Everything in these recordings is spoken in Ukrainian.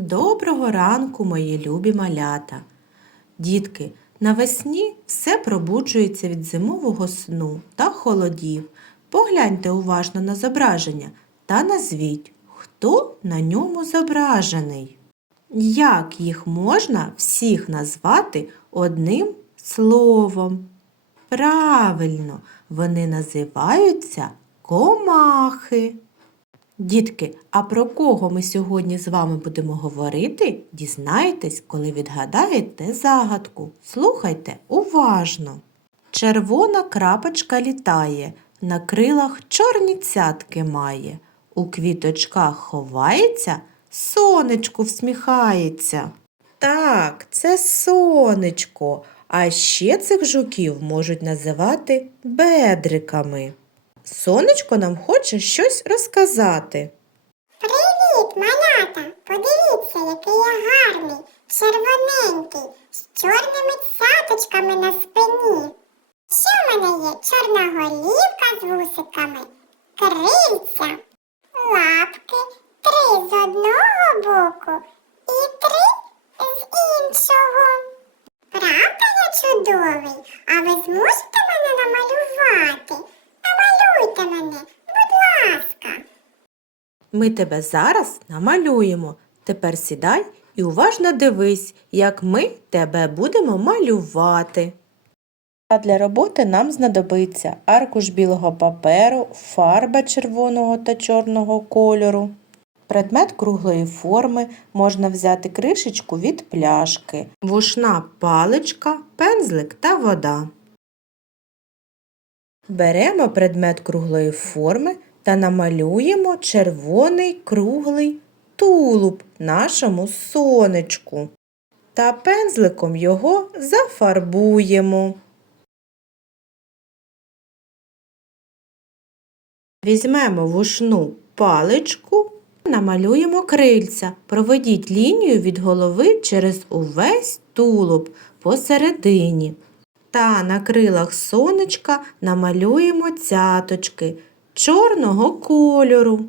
Доброго ранку, мої любі малята. Дітки, навесні все пробуджується від зимового сну та холодів. Погляньте уважно на зображення та назвіть, хто на ньому зображений. Як їх можна всіх назвати одним словом? Правильно, вони називаються комахи. Дітки, а про кого ми сьогодні з вами будемо говорити, дізнаєтесь, коли відгадаєте загадку. Слухайте уважно. Червона крапочка літає, на крилах чорні цятки має. У квіточках ховається, сонечку всміхається. Так, це сонечко. А ще цих жуків можуть називати бедриками. Сонечко нам хоче щось розказати. Привіт, малята! Подивіться, який я гарний, червоненький, з чорними цяточками на спині. Ще в мене є чорна голівка з вусиками, крильця, лапки, три з одного боку і три з іншого. Правда я чудовий? А ви зможете Ми тебе зараз намалюємо. Тепер сідай і уважно дивись, як ми тебе будемо малювати. А для роботи нам знадобиться аркуш білого паперу, фарба червоного та чорного кольору. Предмет круглої форми можна взяти кришечку від пляшки, вушна паличка, пензлик та вода. Беремо предмет круглої форми та намалюємо червоний круглий тулуб нашому сонечку. Та пензликом його зафарбуємо. Візьмемо вушну паличку, намалюємо крильця. Проведіть лінію від голови через увесь тулуб посередині. Та на крилах сонечка намалюємо цяточки чорного кольору.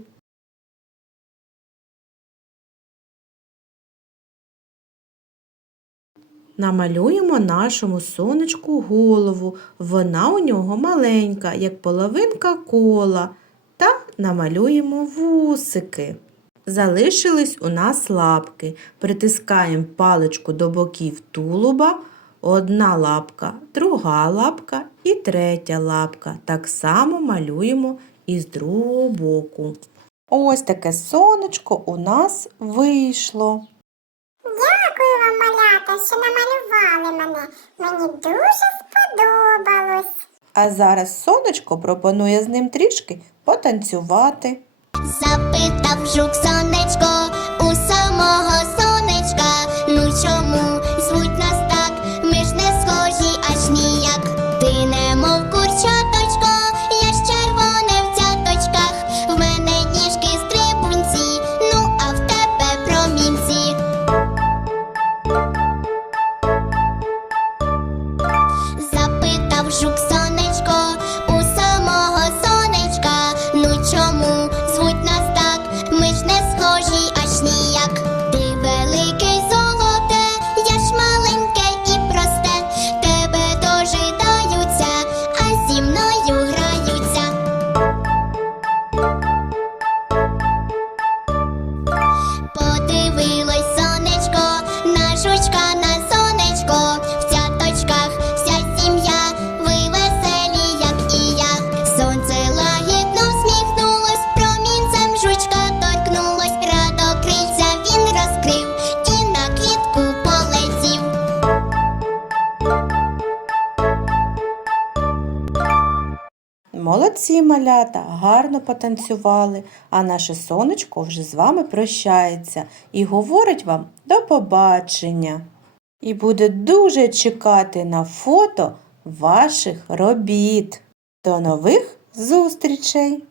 Намалюємо нашому сонечку голову. Вона у нього маленька, як половинка кола. Та намалюємо вусики. Залишились у нас лапки. Притискаємо паличку до боків тулуба. Одна лапка, друга лапка і третя лапка. Так само малюємо і з другого боку. Ось таке сонечко у нас вийшло. Дякую вам, малята, що намалювали мене. Мені дуже сподобалось. А зараз сонечко пропонує з ним трішки потанцювати. Запитав жук Молодці малята, гарно потанцювали, а наше сонечко вже з вами прощається і говорить вам до побачення. І буде дуже чекати на фото ваших робіт. До нових зустрічей!